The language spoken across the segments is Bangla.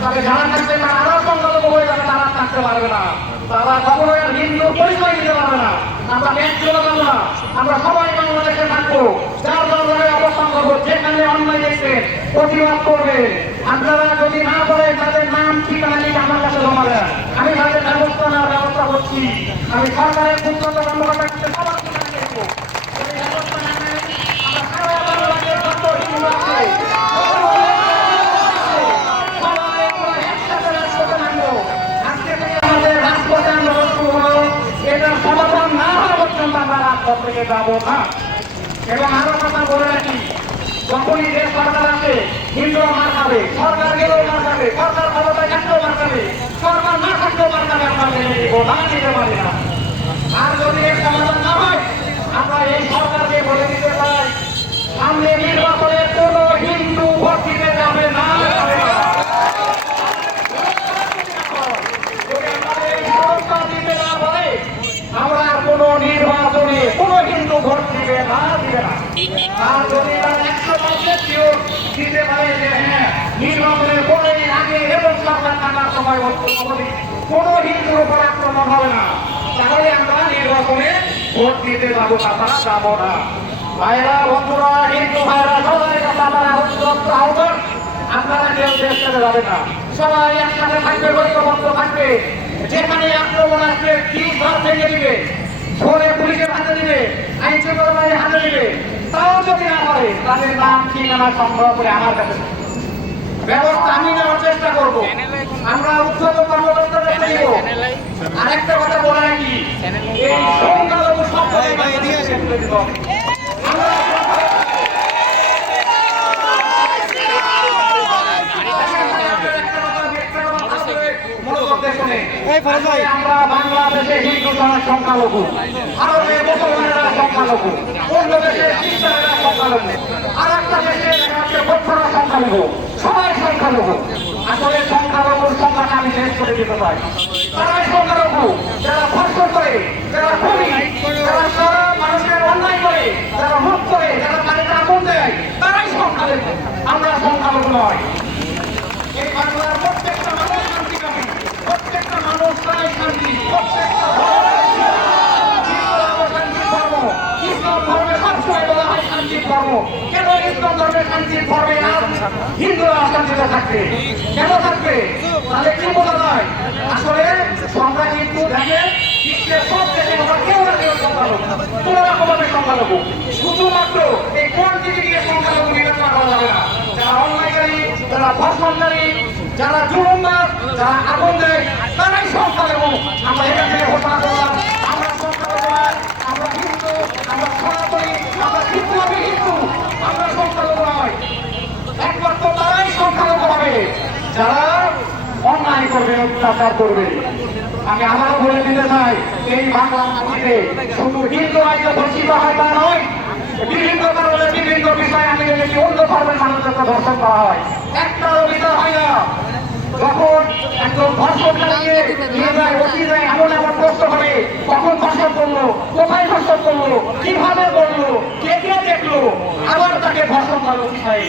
তাহলে যারা থাকবে তারা আরও সংখ্যালঘু হয়ে তারা থাকতে পারবে না তারা কখনোই হিন্দু পরিচয় দিতে পারবে না আমরা ব্যক্তিগত বাংলা আমরা সবাই বাংলাদেশে থাকব যার জায়গায় অবস্থান করব যেখানে অন্যায় দেখবেন প্রতিবাদ করবে আপনারা যদি না করেন তাদের নাম ঠিকানা লিখে আমার আমি তাদের ব্যবস্থা নেওয়ার ব্যবস্থা করছি। আমি সরকারের পূর্ণত কর্মকর্তার কাছে সবার আছে থেকে যাব না। এবং আরও কথা বলে রাখি যখনই যে সরকার আসে হিন্দুরা মার খাবে সরকার গেলেও মার খাবে সরকার ক্ষমতায় থাকলেও মার খাবে সরকার নিব না নিতে পারি আর যদি এর সমাধান না হয় এই কোনো হিন্দু ভোট দিবে না। দিবে আর যদি তারা একশো পার্সেন্ট হ্যাঁ আগে এবং সরকার থাকার সময় কোনো হিন্দুর উপর আক্রমণ হবে না। তাহলে আমরা নির্বাচনে ভোট দিতে যাব তাছাড়া যাব না। ভাইরা, বন্ধুরা, হিন্দু ভাইরা, সবাই আপনারা অত্যন্ত আহ্বান আপনারা কেউ দেশ ছেড়ে যাবে না। সবাই একসাথে থাকবে, ঐক্যবদ্ধ থাকবে। যেখানে আক্রমণ আসবে কি ঘর ভেঙে দিবে। ধরে পুলিশের হাতে দিবে আইন শৃঙ্খলা হাতে দিবে। তাও যদি না পারে, তাদের নাম ঠিকানা সংগ্রহ করে আমার কাছে। ব্যবস্থা আমি নেওয়ার চেষ্টা করব। আমরা উচ্চতম কর্মকর্তাদের দিব। আরেকটা কথা বলে রাখি এই সংখ্যালঘু আমরা আমরা বাংলাদেশে হিন্দু যারা সংখ্যালঘু ভারতের মুসলমানেরা সংখ্যালঘু অন্য দেশের সংখ্যালঘু আর একটা দেশে রাজ্যের বৌদ্ধরা সংখ্যালঘু সবাই সংখ্যালঘু আসলে সংখ্যালঘুর সংখ্যাটা আমি শেষ করে দিতে চাই। তারাই সংখ্যালঘু, যারা ধর্ষণ করে, যারা খুনি, যারা মানুষের অন্যায় করে, যারা মুখ করে, যারা তাদের আগুন দেয়, তারাই সংখ্যালঘু। আমরা সংখ্যালঘু নয় এই বাংলার প্রত্যেকটা মানুষ শান্তি প্রত্যেকটা মানুষ চায় শান্তি। প্রত্যেকটা ইসলাম ধর্মে সবসময় বলা হয় শান্তির ধর্ম কেন ইসলাম ধর্মের শান্তির ধর্মে হিন্দুরা অশান্তিতে থাকবে? কেন থাকবে? তাহলে কি বোঝা যায়? আসলে আমরা কিন্তু দেখে সব দেশে আমরা কেউ না কেউ শুধুমাত্র এই কোয়ান্টিটি দিয়ে সংখ্যালঘু বিবেচনা করা যারা অন্যায়কারী, যারা ধর্ষণকারী যারা জুলুমবাজ, যারা আগুন দেয়, তারাই সংখ্যালঘু। আমরা এখান থেকে ঘোষণা করলাম আমরা সংখ্যালঘু নয়, আমরা হিন্দু আমরা সনাতনী আমরা বিপ্লবী হিন্দু আমরা সংখ্যালঘু নয় একমাত্র তারাই সংখ্যালঘু হবে যারা অন্যায় করবে, অত্যাচার করবে, আমি আবারও বলে দিতে চাই, এই বাংলা মাটিতে শুধু হিন্দু রাজ্য ধর্ষিত হয় তা নয়, বিভিন্ন কারণে বিভিন্ন বিষয়ে আমি দেখেছি অন্য ধর্মের মানুষদেরকে ধর্ষণ করা হয়। একটাও বিচার হয় না। যখন একজন ধর্ষণকারীকে নিয়ে যায়, অতি যায়, এমন এমন প্রশ্ন করে, কখন ধর্ষণ করল, কোথায় ধর্ষণ করল, কীভাবে করল, কে কে দেখল, আবার তাকে ধর্ষণ করার বিষয়ে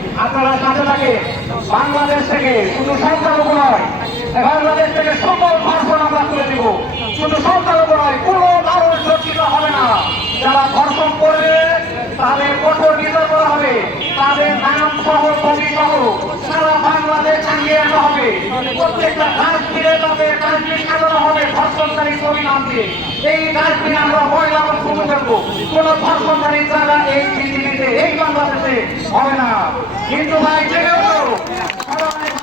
আপনারা সাথে থাকে বাংলাদেশ থেকে শুধু সংখ্যালঘু নয়, বাংলাদেশ থেকে সকল ধর্ষণ আমরা তুলে দিব। শুধু সংখ্যালঘু নয়, কোনো কারণ সুরক্ষিত হবে না। যারা ধর্ষণ করবে, তাদের কঠোর বিচার করা হবে। তাদের নাম সহ, ছবি সহ সারা বাংলাদেশ টাঙিয়ে রাখা হবে। প্রত্যেকটা ডাস্টবিনে তাদের ডাস্টবিন সাজানো হবে ধর্ষণকারী ছবি নাম দিয়ে। এই ডাস্টবিনে আমরা ময়লা শুরু করব কোন ধর্ষণকারী জায়গা এই পৃথিবীতে এই বাংলাদেশে হবে না কিন্তু ভাই জেগে ওঠো। সবাই